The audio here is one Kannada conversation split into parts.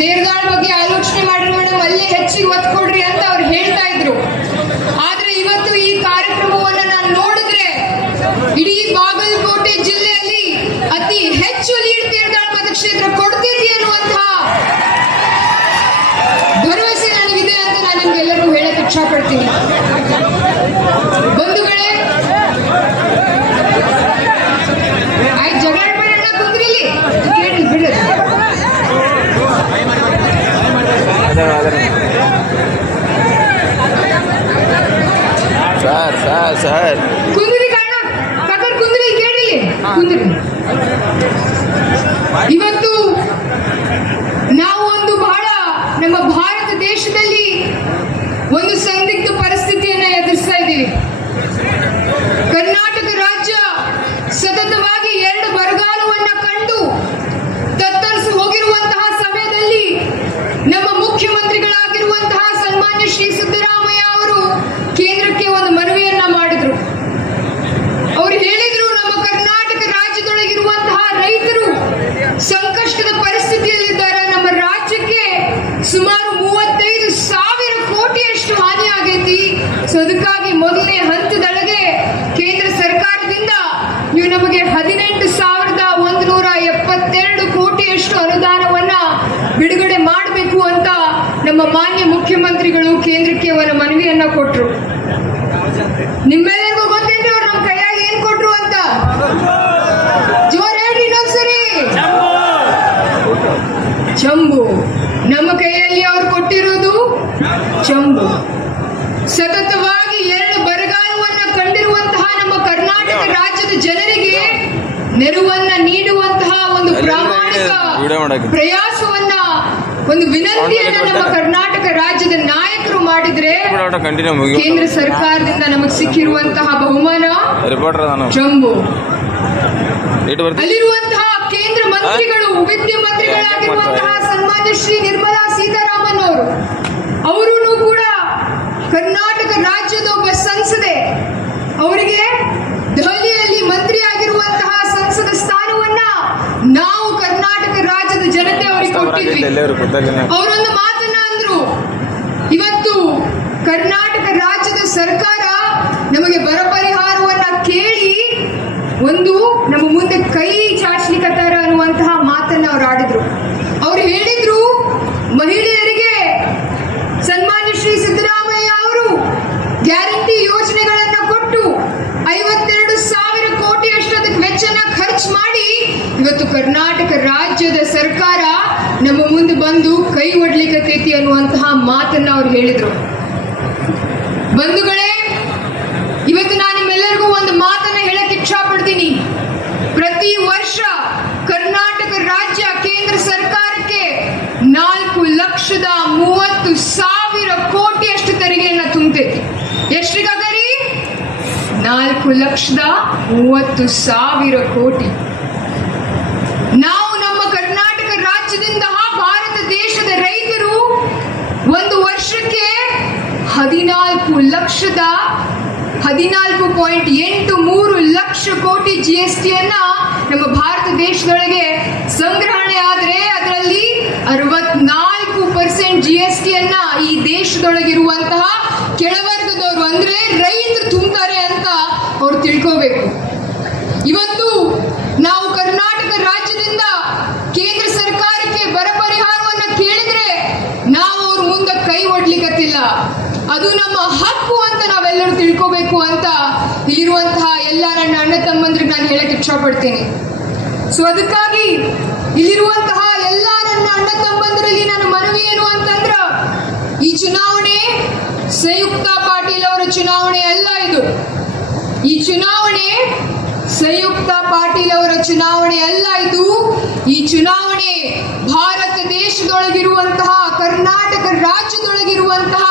ತೇರ್ಗಾಳ ಬಗ್ಗೆ ಆಲೋಚನೆ ಮಾಡ್ರಿ ಮೇಡಮ್ ಅಲ್ಲಿ ಹೆಚ್ಚಿಗೆ ಒತ್ತು ಕೊಡ್ರಿ ಅಂತ ಅವ್ರು ಹೇಳ್ತಾ ಇದ್ರು ಆದ್ರೆ ಇವತ್ತು ಈ ಕಾರ್ಯಕ್ರಮವನ್ನ ನಾನು ನೋಡಿದ್ರೆ ಇಡೀ ಬಾಗಲಕೋಟೆ ಜಿಲ್ಲೆಯಲ್ಲಿ ಅತಿ ಹೆಚ್ಚು ಲೀಡ್ ತೇರ್ಗಾಳ ಮತಕ್ಷೇತ್ರ ಕೊಡ್ತೈತಿ ಅನ್ನುವಂತಹ ಭರವಸೆ ನನಗಿದೆ ಅಂತ ನಾನು ನಿಮ್ಗೆಲ್ಲರಿಗೂ ಹೇಳಕ್ ಇಷ್ಟಪಡ್ತೀನಿ ಬಂಧುಗಳೇ ಆಯ್ತು ಜಗಳ ಆಡ್ಬೇಡ ಕುಂದ್ರಿ ಇಲ್ಲಿ ಕೇಳಿ ಬಿಡ್ರಿ ಸರ್ ಸರ್ ಸರ್ ಕುಂದ್ರಿ ಕಣ್ಣ ಕಾಕರ್ ಕುಂದ್ರಿ ಇಲ್ಲಿ ಕೇಳಿ ಇಲ್ಲಿ. ಕುಂದ್ರಿ ಇವತ್ತು ನಾವು ಒಂದು ಬಹಳ ನಮ್ಮ ಭಾರತ ದೇಶದಲ್ಲಿ ಒಂದು ಸಂದಿಗ್ಧ ಪರಿಸ್ಥಿತಿಯನ್ನ ಎದುರಿಸ್ತಾ ಇದ್ದೀವಿ ಕರ್ನಾಟಕ ರಾಜ್ಯ ಸತತವಾಗಿ ಎರಡು ಬರಗಾಲವನ್ನ ಕಂಡು ತತ್ತರಿಸಿ ಹೋಗಿರುವಂತಹ ಸಮಯದಲ್ಲಿ ನಮ್ಮ ಮುಖ್ಯಮಂತ್ರಿಗಳಾಗಿರುವಂತಹ ಸನ್ಮಾನ್ಯ ಶ್ರೀ ಸಿದ್ದರಾಮಯ್ಯ ಅವರು ಕೇಂದ್ರಕ್ಕೆ ಒಂದು ಮನವಿಯನ್ನ ಮಾಡಿದ್ರು ಅವರು ಹೇಳಿದ್ರು ನಮ್ಮ ಕರ್ನಾಟಕ ರಾಜ್ಯದೊಳಗಿರುವಂತಹ ರೈತರು ಸಂಕಷ್ಟದ ಪರಿಸ್ಥಿತಿಯಲ್ಲಿದ್ದಾರೆ ನಮ್ಮ ರಾಜ್ಯಕ್ಕೆ ಸುಮಾರು ಮೂವತ್ತೈದು ಸಾವಿರ ಕೋಟಿಯಷ್ಟು ಹಾನಿ ಆಗೈತಿ ಸೊ ಅದಕ್ಕಾಗಿ ಮೊದಲನೇ ಹಂತದೊಳಗೆ ಕೇಂದ್ರ ಸರ್ಕಾರದಿಂದ ನೀವು ನಮಗೆ ಹದಿನೆಂಟು ಸಾವಿರದ ಒಂದು ನೂರ ಎಪ್ಪತ್ತೆರಡು ಕೋಟಿಯಷ್ಟು ಅನುದಾನವನ್ನ ಬಿಡುಗಡೆ ಮಾಡಬೇಕು ಅಂತ ನಮ್ಮ ಮಾನ್ಯ ಮುಖ್ಯಮಂತ್ರಿಗಳು ಕೇಂದ್ರಕ್ಕೆ ಅವರ ಮನವಿಯನ್ನ ಕೊಟ್ರು ನಿಮ್ಮೆಲ್ಲರಿಗೂ ಗೊತ್ತೇನ್ರಿ ಅವ್ರು ನಮ್ಮ ಕೈಯಾಗ ಏನ್ ಕೊಟ್ರು ಅಂತ. ಜೋರ್ ಹೇಳಿ ಇನ್ನೊಂದ್ಸರಿ ಚಂಬು. ನಮ್ಮ ಕೈಯಲ್ಲಿ ಅವ್ರು ಕೊಟ್ಟಿರೋದು ಚಂಬು. ಸತತವಾಗಿ ಎರಡು ಬರಗಾಲವನ್ನ ಕಂಡಿರುವಂತಹ ನಮ್ಮ ಕರ್ನಾಟಕ ರಾಜ್ಯದ ಜನರಿಗೆ ನೆರವನ್ನ ನೀಡುವಂತಹ ಒಂದು ಪ್ರಾಮಾಣಿಕ ಪ್ರಯಾಸವನ್ನ ಒಂದು ವಿನಂತಿಯನ್ನ ನಮ್ಮ ಕರ್ನಾಟಕ ರಾಜ್ಯದ ನಾಯಕರು ಮಾಡಿದ್ರೆ ಕೇಂದ್ರ ಸರ್ಕಾರದಿಂದ ನಮಗೆ ಸಿಕ್ಕಿರುವಂತಹ ಬಹುಮಾನ ಜಂಬು. ಅಲ್ಲಿರುವಂತಹ ಕೇಂದ್ರ ಮಂತ್ರಿಗಳು ವಿದ್ಯೆ ಮಂತ್ರಿಗಳಾಗಿರುವಂತಹ ಸನ್ಮಾನ್ಯ ಶ್ರೀ ನಿರ್ಮಲಾ ಸೀತಾರಾಮನ್ ಅವರು ಅವರೂ ಕೂಡ ಕರ್ನಾಟಕ ರಾಜ್ಯದ ಒಬ್ಬ ಸಂಸದೆ. ಅವರಿಗೆ ದೆಹಲಿಯಲ್ಲಿ ಮಂತ್ರಿ ಆಗಿರುವಂತಹ ಸಂಸದ ಸ್ಥಾನವನ್ನ ನಾವು ಕರ್ನಾಟಕ ರಾಜ್ಯದ ಜನತೆ ಅವರಿಗೆ ಕೊಟ್ಟಿದ್ವಿ ಅವರೊಂದು ಮಾತನ್ನ ಅಂದ್ರು. ಇವತ್ತು ಕರ್ನಾಟಕ ರಾಜ್ಯದ ಸರ್ಕಾರ ನಮಗೆ ಬರ ಪರಿಹಾರವನ್ನ ಕೇಳಿ ಒಂದು ನಮ್ಮ ಮುಂದೆ ಕೈ ಚಾಚ್ಲಿಕತ್ತಾರ ಅನ್ನುವಂತಹ ಮಾತನ್ನ ಅವ್ರು ಆಡಿದ್ರು. ಅವ್ರು ಹೇಳಿದ್ರು ಮಹಿಳೆಯರಿಗೆ ಸನ್ಮಾನ್ಯ ಶ್ರೀ ಸಿದ್ದರಾಮಯ್ಯ ಅವರು ಗ್ಯಾರಂಟಿ ಯೋಜನೆಗಳನ್ನ ಕೊಟ್ಟು ಐವತ್ತೆರಡು ಸಾವಿರ ಕೋಟಿ ಅದಕ್ಕೆ ವೆಚ್ಚನ ಖರ್ಚು ಮಾಡಿ ಇವತ್ತು ಕರ್ನಾಟಕ ರಾಜ್ಯದ ಸರ್ಕಾರ ನಮ್ಮ ಮುಂದೆ ಬಂದು ಕೈ ಒಡ್ಲಿಕತ್ತೈತಿ ಅನ್ನುವಂತಹ ಮಾತನ್ನ ಅವ್ರು ಹೇಳಿದ್ರು. ಬಂಧುಗಳೇ, ಇವತ್ತು ನಾನು ನಿಮ್ಮೆಲ್ಲರಿಗೂ ಒಂದು ಮಾತನ್ನ ಹೇಳಕ್ ಇಚ್ಛಾಪಡ್ತೀನಿ. ಪ್ರತಿ ವರ್ಷ ಕರ್ನಾಟಕ ರಾಜ್ಯ ಕೇಂದ್ರ ಸರ್ಕಾರಕ್ಕೆ ನಾಲ್ಕು ಲಕ್ಷದ ಮೂವತ್ತು ಸಾವಿರ ಕೋಟಿಯಷ್ಟು ತೆರಿಗೆಯನ್ನ ತುಂಬತೈತಿ ಎಷ್ಟಿಗಾಗರಿ? ನಾಲ್ಕು ಲಕ್ಷದ ಮೂವತ್ತು ಸಾವಿರ ಕೋಟಿ ನಾವು ನಮ್ಮ ಕರ್ನಾಟಕ ರಾಜ್ಯದಿಂದ ಭಾರತ ದೇಶದ ರೈತರು ಒಂದು ವರ್ಷಕ್ಕೆ ಹದಿನಾಲ್ಕು ಲಕ್ಷದ ಹದಿನಾಲ್ಕು ಪಾಯಿಂಟ್ ಎಂಟು ಮೂರು ಲಕ್ಷ ಕೋಟಿ ಜಿ ಎಸ್ ಟಿಯನ್ನ ನಮ್ಮ ಭಾರತ ದೇಶದೊಳಗೆ ಸಂಗ್ರಹಣೆ ಆದರೆ ಅದರಲ್ಲಿ ಅರವತ್ನಾಲ್ಕು ಪರ್ಸೆಂಟ್ ಜಿ ಎಸ್ ಟಿಯನ್ನ ಈ ದೇಶದೊಳಗಿರುವಂತಹ ಕೆಳವರ್ಗದವರು ಅಂದ್ರೆ ರೈತರು ತುಂಬ್ತಾರೆ ಅಂತ ಅವ್ರು ತಿಳ್ಕೋಬೇಕು. ಇವತ್ತು ನಾವು ಕರ್ನಾಟಕ ರಾಜ್ಯದಿಂದ ಕೇಂದ್ರ ಸರ್ಕಾರಕ್ಕೆ ಬರ ಪರಿಹಾರವನ್ನ ಕೇಳಿದ್ರೆ ನಾವು ಅವ್ರ ಮುಂದೆ ಕೈ ಒಡ್ಲಿಕ್ಕತ್ತಿಲ್ಲ ಅದು ನಮ್ಮ ಹಕ್ಕು ನಾವೆಲ್ಲರೂ ತಿಳ್ಕೋಬೇಕು ಅಂತ ಇಲ್ಲಿರುವಂತಹ ಎಲ್ಲ ನನ್ನ ಅಣ್ಣ ತಮ್ಮಂದ್ರಿಗೆ ನಾನು ಹೇಳಕ್ ಇಷ್ಟಪಡ್ತೀನಿ. ಸೊ ಅದಕ್ಕಾಗಿ ಇಲ್ಲಿರುವಂತಹ ಎಲ್ಲ ನನ್ನ ಅಣ್ಣ ತಮ್ಮಂದರಲ್ಲಿ ನನ್ನ ಮನವಿ ಏನು ಅಂತಂದ್ರ, ಈ ಚುನಾವಣೆ ಸಂಯುಕ್ತ ಪಾಟೀಲ್ ಅವರ ಚುನಾವಣೆ ಅಲ್ಲ ಇದು. ಈ ಚುನಾವಣೆ ಸಂಯುಕ್ತ ಪಾಟೀಲ್ ಅವರ ಚುನಾವಣೆ ಅಲ್ಲ ಇದು. ಈ ಚುನಾವಣೆ ಭಾರತ ದೇಶದೊಳಗಿರುವಂತಹ, ಕರ್ನಾಟಕ ರಾಜ್ಯದೊಳಗಿರುವಂತಹ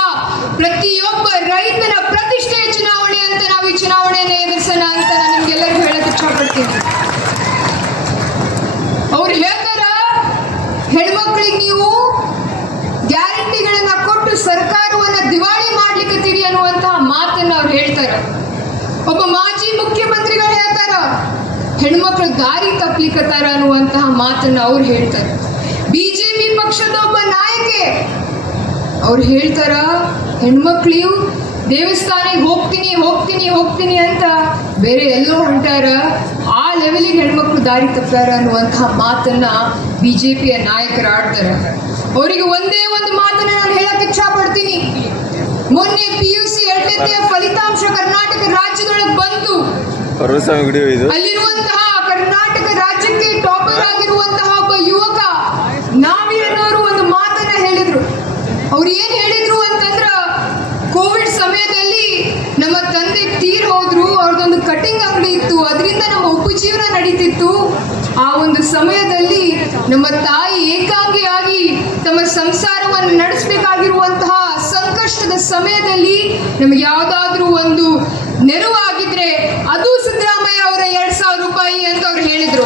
ಪ್ರತಿಯೊಬ್ಬ ರೈತನ ಪ್ರತಿಷ್ಠೆಯ ಚುನಾವಣೆ ಅಂತ ನಾವು ಈ ಚುನಾವಣೆಯನ್ನು ಎದುರಿಸೋಣ ಅಂತ ನಾನು ನಿಮ್ಗೆಲ್ಲರಿಗೂ ಹೇಳಕ್ ಇಷ್ಟಪಡ್ತೀನಿ. ಅವ್ರು ಹೇಳ್ತಾರ, ಹೆಣ್ಮಕ್ಳಿಗೆ ನೀವು ಗ್ಯಾರಂಟಿಗಳನ್ನ ಕೊಟ್ಟು ಸರ್ಕಾರವನ್ನ ದಿವಾಳಿ ಮಾಡ್ಲಿಕ್ಕತ್ತೀರಿ ಅನ್ನುವಂತಹ ಮಾತನ್ನ ಅವ್ರು ಹೇಳ್ತಾರ. ಒಬ್ಬ ಮಾಜಿ ಮುಖ್ಯಮಂತ್ರಿಗಳು ಹೇಳ್ತಾರ, ಹೆಣ್ಮಕ್ಳು ದಾರಿ ತಪ್ಲಿಕತ್ತಾರ ಅನ್ನುವಂತಹ ಮಾತನ್ನ ಅವ್ರು ಹೇಳ್ತಾರೆ. ಬಿಜೆಪಿ ಪಕ್ಷದ ಒಬ್ಬ ಯಾಕೆ ಅವ್ರು ಹೇಳ್ತಾರ ಹೆಣ್ಮಕ್ಳು ದೇವಸ್ಥಾನಕ್ಕೆ ಹೋಗ್ತೀನಿ ಹೋಗ್ತೀನಿ ಹೋಗ್ತೀನಿ ಅಂತ ಬೇರೆ ಎಲ್ಲೋ ಹೊಂಟಾರ ಆ ಲೆವೆಲಿಗೆ ಹೆಣ್ಮಕ್ಳು ದಾರಿ ತಪ್ಪಾರ ಅನ್ನುವಂತಹ ಮಾತನ್ನ ಪಿಯ ನಾಯಕರು ಆಡ್ತಾರೆ. ಅವರಿಗೆ ಒಂದೇ ಒಂದು ಮಾತನ್ನ ನಾನು ಹೇಳಕ್ ಇಚ್ಛಾ ಪಡ್ತೀನಿ ಮೊನ್ನೆ ಪಿ ಯು ಸಿ ಎರಡನೇ ಫಲಿತಾಂಶ ಕರ್ನಾಟಕ ರಾಜ್ಯದೊಳಗೆ ಬಂತು ಅಲ್ಲಿರುವಂತಹ ಕರ್ನಾಟಕ ರಾಜ್ಯಕ್ಕೆ ಟಾಪರ್ ಆಗಿರುವಂತಹ ಒಬ್ಬ ಯುವಕ ನಾವೀರನವರು ಒಂದು ಮಾತನ್ನ ಹೇಳಿದ್ರು ಅವ್ರು ಏನ್ ಹೇಳಿದ್ರು ಅಂತಂದ್ರ ಕೋವಿಡ್ ಸಮಯದಲ್ಲಿ ನಮ್ಮ ತಂದೆ ತೀರ್ ಹೋದ್ರು ಅಂಗಡಿ ಇತ್ತು. ಅದರಿಂದ ನಮ್ಮ ಉಪಜೀವನ ನಡೀತಿತ್ತು. ಆ ಒಂದು ಸಮಯದಲ್ಲಿ ನಮ್ಮ ತಾಯಿ ಏಕಾಂಗಿಯಾಗಿ ತಮ್ಮ ಸಂಸಾರವನ್ನು ನಡೆಸಬೇಕಾಗಿರುವಂತಹ ಸಂಕಷ್ಟದ ಸಮಯದಲ್ಲಿ ನಮಗೆ ಯಾವುದಾದ್ರೂ ಒಂದು ನೆರವಾಗಿದ್ರೆ ಅದು ಸಿದ್ದರಾಮಯ್ಯ ಅವರ ಎರಡ್ ಸಾವಿರ ರೂಪಾಯಿ ಅಂತ ಅವ್ರು ಹೇಳಿದ್ರು.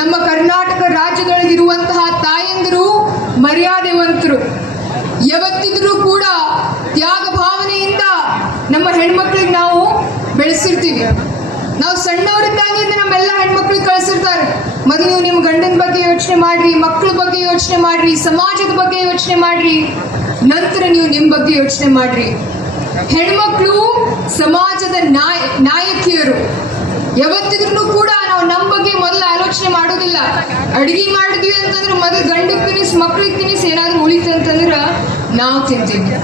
ನಮ್ಮ ಕರ್ನಾಟಕ ರಾಜ್ಯದೊಳಗಿರುವಂತಹ ತಾಯಂದಿರು ಮರ್ಯಾದೆವಂತರು. ಯಾವತ್ತಿದ್ರೂ ನಮ್ಮ ಹೆಣ್ಮಕ್ಳಿಗೆ ನಾವು ಬೆಳೆಸಿರ್ತೀವಿ. ನಾವು ಸಣ್ಣವರಿದ್ದಾಗಿಂದ ನಮ್ಮೆಲ್ಲ ಹೆಣ್ಮಕ್ಳಿಗೆ ಕಳಿಸಿರ್ತಾರೆ. ಮೊದಲು ನೀವು ನಿಮ್ಮ ಗಂಡನ ಬಗ್ಗೆ ಯೋಚನೆ ಮಾಡ್ರಿ ಮಕ್ಕಳ ಬಗ್ಗೆ ಯೋಚನೆ ಮಾಡ್ರಿ, ಸಮಾಜದ ಬಗ್ಗೆ ಯೋಚನೆ ಮಾಡ್ರಿ, ನಂತರ ನೀವು ನಿಮ್ಮ ಬಗ್ಗೆ ಯೋಚನೆ ಮಾಡ್ರಿ. ಹೆಣ್ಮಕ್ಳು ಸಮಾಜದ ನಾಯ, ನಾಯಕಿಯರು. ಯಾವತ್ತಿದ್ರು ಕೂಡ ನಾವು ನಮ್ಮ ಬಗ್ಗೆ ಮೊದಲು ಆಲೋಚನೆ ಮಾಡೋದಿಲ್ಲ. ಅಡಿಗೆ ಮಾಡಿದ್ವಿ ಅಂತಂದ್ರೆ ಮೊದಲು ಗಂಡಿಗೆ ತಿನಿಸ್, ಮಕ್ಳಿಗೆ ತಿನಿಸ್ ಏನಾದ್ರೂ ಉಳಿತು ಅಂತಂದ್ರೆ ನಾವು ತಿಂತೀವಿ.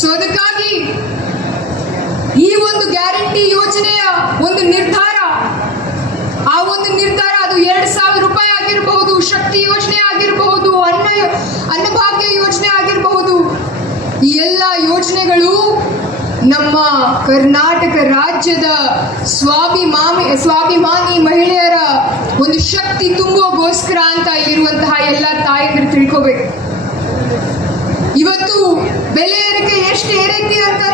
ಸೊ ಅದಕ್ಕಾಗಿ ಈ ಒಂದು ಗ್ಯಾರಂಟಿ ಯೋಜನೆಯ ಒಂದು ನಿರ್ಧಾರ, ಆ ಒಂದು ನಿರ್ಧಾರ ಅದು ಎರಡ್ ಸಾವಿರ ರೂಪಾಯಿ ಆಗಿರಬಹುದು, ಶಕ್ತಿ ಯೋಜನೆ ಆಗಿರಬಹುದು, ಅನ್ನ, ಅನ್ನಭಾಗ್ಯ ಯೋಜನೆ ಆಗಿರಬಹುದು. ಈ ಎಲ್ಲ ಯೋಜನೆಗಳು ನಮ್ಮ ಕರ್ನಾಟಕ ರಾಜ್ಯದ ಸ್ವಾಭಿಮಾನಿ ಸ್ವಾಭಿಮಾನಿ ಮಹಿಳೆಯರ ಒಂದು ಶಕ್ತಿ ತುಂಬುವಗೋಸ್ಕರ ಅಂತ ಇರುವಂತಹ ಎಲ್ಲ ತಾಯಂದಿರು ತಿಳ್ಕೋಬೇಕು. ಇವತ್ತು ಬೆಲೆ ಏರಿಕೆ ಎಷ್ಟು ಏರೈತಿ ಅಂತಂದ್ರ